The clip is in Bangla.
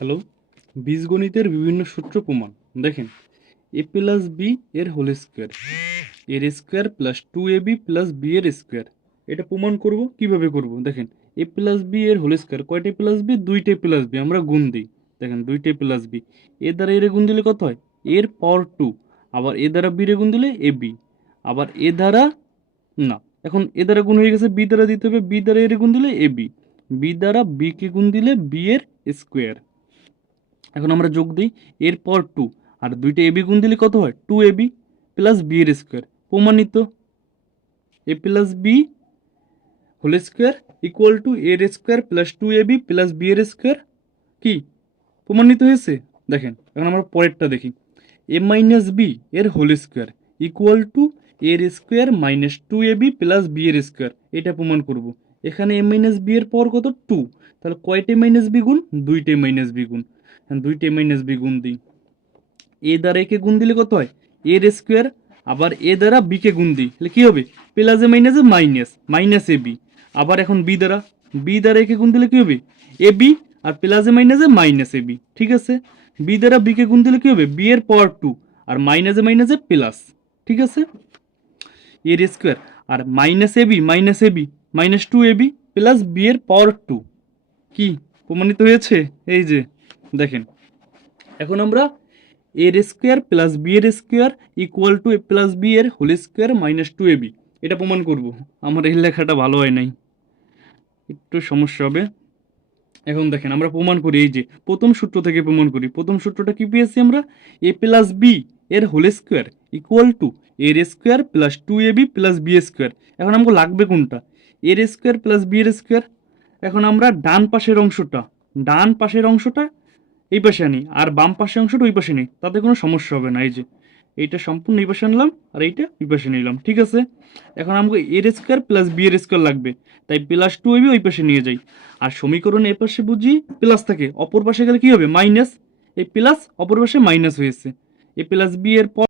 হ্যালো, বীজগণিতের বিভিন্ন সূত্র প্রমাণ। দেখেন, এ প্লাস বি এর হোল স্কোয়ার, এর square plus two A B plus B এর স্কোয়ার। এটা প্রমাণ করব, কীভাবে করব? দেখেন, এ প্লাস বি এর হোল স্কোয়ার কয়টা প্লাস বি? দুইটে প্লাস বি, আমরা গুণ দিই। দেখেন, দুইটে প্লাস বি, এ দ্বারা এর গুণ দিলে কত হয়? এর পাওয়ার টু, আবার এ দ্বারা বি গুণ দিলে এ বি, আবার এ দ্বারা না। এখন এ দ্বারা গুণ হয়ে গেছে, বি দ্বারা দিতে হবে, বি দ্বারা এর গুণ দিলে এ বি বি দ্বারা বি কে গুণ দিলে বি এর স্কোয়ার। এখন আমরা যোগ দিই, এরপর টু আর দুইটা এবি গুণ দিলে কত হয়? টু এবি প্লাস বি এর স্কোয়ার প্রমাণিত? A plus B whole square equal to এর square plus two AB plus B এর স্কোয়ার কি? প্রমাণিত হয়েছে? দেখেন, এখন আমরা পরেরটা দেখি। এ মাইনাস বি এর হোল স্কোয়ার ইকুয়াল টু এর square minus two AB plus B এর স্কোয়ার এটা প্রমাণ করব। এখানে এ মাইনাস বি এর পর কত? টু তাহলে কয়টে মাইনাস বি গুণ? দুইটে মাইনাস বি গুণ। দুইটে মাইনাস বি গুণ দিই। এ দ্বারা একে গুণ দিলে কত হয়? এর স্কোয়ার আবার এ দ্বারা বি কে গুণ দিই। তাহলে কী হবে? প্লাসে মাইনাসে মাইনাস মাইনাস এ বি আবার এখন বি দ্বারা বি দ্বারা একে গুণ দিলে কী হবে? এ বি আর প্লাসে মাইনাসে মাইনাস এ বি ঠিক আছে? বি দ্বারা বি কে গুণ দিলে কী হবে? বি এর পাওয়ার টু আর মাইনাসে মাইনাসে প্লাস ঠিক আছে? এর square R minus A B minus A B minus two A B plus B এর পাওয়ার টু কি? প্রমাণিত হয়েছে? এই যে। দেখেন। এখন আমরা এর স্কোয়ার প্লাস বি এর square equal to A plus B এর whole square minus two A B এটা প্রমাণ করব। আমার এই লেখাটা ভালো হয় নাই। একটু সমস্যা হবে। এখন দেখেন, আমরা প্রমাণ করি এই যে, প্রথম সূত্র থেকে প্রমাণ করি। প্রথম সূত্রটা কি পেয়েছি আমরা? এ প্লাস বি এর হোল স্কোয়ার ইকুয়াল টু এর square plus two A B plus B square এখন আমাকে লাগবে কোনটা? এর স্কোয়ার প্লাস বি এর স্কোয়ার এখন আমরা ডান পাশের অংশটা, ডান পাশের অংশটা এই পাশে আনি, আর বাম পাশে অংশটা ওই পাশে নিই তাতে কোনো সমস্যা হবে না, এই যে। এইটা সম্পূর্ণ এই পাশে আনলাম, আর এইটা ওই পাশে নিলাম, ঠিক আছে? এখন আমাকে এর স্কোয়ার প্লাস বি এর স্কোয়ার লাগবে, তাই প্লাস টু এবি ওই পাশে নিয়ে যাই। আর সমীকরণ এ পাশে বুঝি প্লাস থাকে, অপর পাশে গেলে কী হবে? মাইনাস এই প্লাস অপর পাশে মাইনাস হয়েছে। এ প্লাস বি এর পর